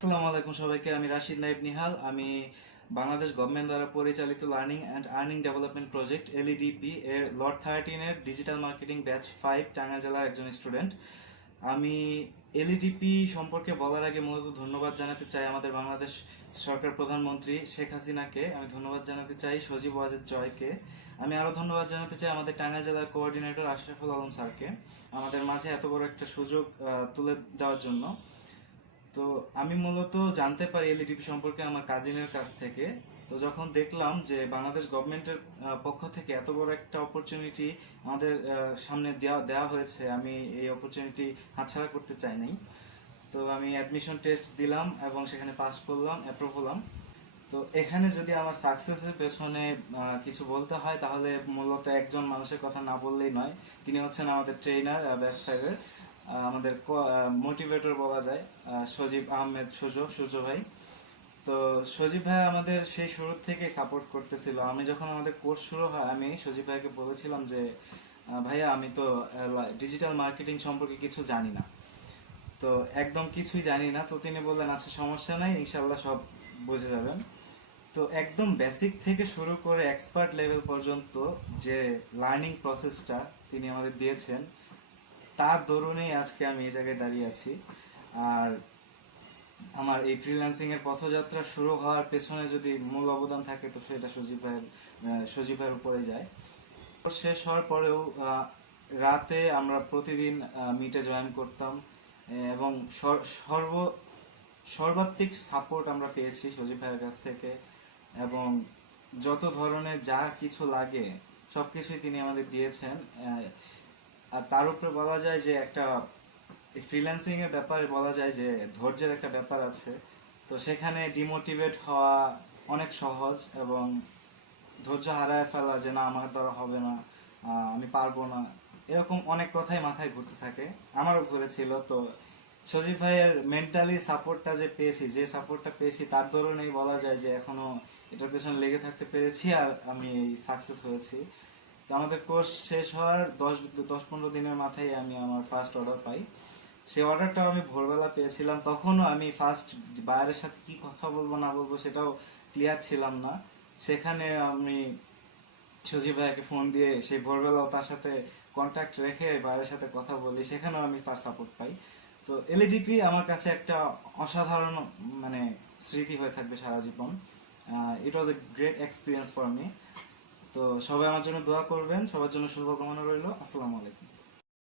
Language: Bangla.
আসসালামু আলাইকুম সবাইকে। আমি রাশিদ নাইব নিহাল। আমি বাংলাদেশ গভর্নমেন্ট দ্বারা পরিচালিত learning and earning development project LEDP এর লট 13 এর ডিজিটাল মার্কেটিং ব্যাচ 5 টাঙ্গাইল জেলার একজন স্টুডেন্ট। আমি LEDP সম্পর্কে বলার আগে মূলত ধন্যবাদ জানাতে চাই আমাদের বাংলাদেশ সরকার প্রধানমন্ত্রী শেখ হাসিনাকে। আমি ধন্যবাদ জানাতে চাই সজীব ওয়াজেদ জয়কে। আমি আরো ধন্যবাদ জানাতে চাই আমাদের টাঙ্গাইল জেলার কোঅর্ডিনেটর আশরাফুল আলম স্যারকে আমাদের মাঝে এত বড় একটা সুযোগ তুলে দেওয়ার জন্য। তো আমি মূলত জানতে পারি LEDP সম্পর্কে আমার কাজিনের কাছ থেকে। তো যখন দেখলাম যে বাংলাদেশ গভর্নমেন্টের পক্ষ থেকে এত বড় একটা অপরচুনিটি আমাদের সামনে দেওয়া হয়েছে, আমি এই অপরচুনিটি হাতছাড়া করতে চাই নাই। তো আমি অ্যাডমিশন টেস্ট দিলাম এবং সেখানে পাস করলাম, অ্যাপ্রুভ হলাম। তো এখানে যদি আমার সাকসেসের পেছনে কিছু বলতে হয় তাহলে মূলত একজন মানুষের কথা না বললেই নয়। তিনি হচ্ছেন আমাদের ট্রেনার ব্যাচ 5-এর, আমাদের মোটিভেটর বলা যায়, সজীব আহমেদ সূর্য ভাই। তো সজীব ভাই আমাদের সেই শুরু থেকেই সাপোর্ট করতেছিল। আমি যখন আমাদের কোর্স শুরু হয় আমি সজীব ভাইকে বলেছিলাম যে ভাইয়া আমি তো ডিজিটাল মার্কেটিং সম্পর্কে কিছু জানি না, তো একদম কিছুই জানি না। তো তিনি বললেন আচ্ছা সমস্যা নাই, ইনশাল্লাহ সব বুঝে যাবেন। তো একদম বেসিক থেকে শুরু করে এক্সপার্ট লেভেল পর্যন্ত যে লার্নিং প্রসেসটা তিনি আমাদের দিয়েছেন, তার দরুনেই আজকে আমি এই জায়গায় দাঁড়িয়ে আছি। আর আমার এই ফ্রিল্যান্সিং এর পথযাত্রা শুরু হওয়ার পেছনে যদি মূল অবদান থাকে তো সেটা সজীব ভাইয়ের উপরে যায়। শেষ হওয়ার পরেও রাতে আমরা প্রতিদিন মিটে জয়েন করতাম এবং সর্বাত্মিক সাপোর্ট আমরা পেয়েছি সজীব ভাইয়ের কাছ থেকে। এবং যত ধরনের যা কিছু লাগে সবকিছুই তিনি আমাদের দিয়েছেন। আর তার উপরে বলা যায় যে একটা ফ্রিল্যান্সিং এর ব্যাপারে বলা যায় যে ধৈর্যের একটা ব্যাপার আছে। তো সেখানে ডিমোটিভেট হওয়া অনেক সহজ এবং ধৈর্য হারায় ফেলা যে না আমার দ্বারা হবে না, আমি পারবো না, এরকম অনেক কথাই মাথায় ঘুরতে থাকে, আমারও ঘুরেছিল। তো সজীব ভাইয়ের মেন্টালি সাপোর্টটা যে সাপোর্টটা পেয়েছি তার দরুনই বলা যায় যে এখনো এটার পেছনে লেগে থাকতে পেরেছি আর আমি সাকসেস হয়েছি। তো আমাদের কোর্স শেষ হওয়ার 10-15 দিনের মাথায় আমি আমার ফার্স্ট অর্ডার পাই। সেই অর্ডারটাও আমি ভোরবেলা পেয়েছিলাম। তখনও আমি ফার্স্ট বায়ারের সাথে কি কথা বলবো না বলবো সেটাও ক্লিয়ার ছিলাম না। সেখানে আমি সজীব ভাইকে ফোন দিয়ে সেই ভোরবেলাও তার সাথে কন্ট্যাক্ট রেখে বায়ারের সাথে কথা বলি, সেখানেও আমি তার সাপোর্ট পাই। তো LEDP আমার কাছে একটা অসাধারণ মানে স্মৃতি হয়ে থাকবে সারা জীবন। It was a great experience for me. তো সবাই আমার জন্য দোয়া করবেন, সবার জন্য শুভকামনা রইল। আসসালামু আলাইকুম।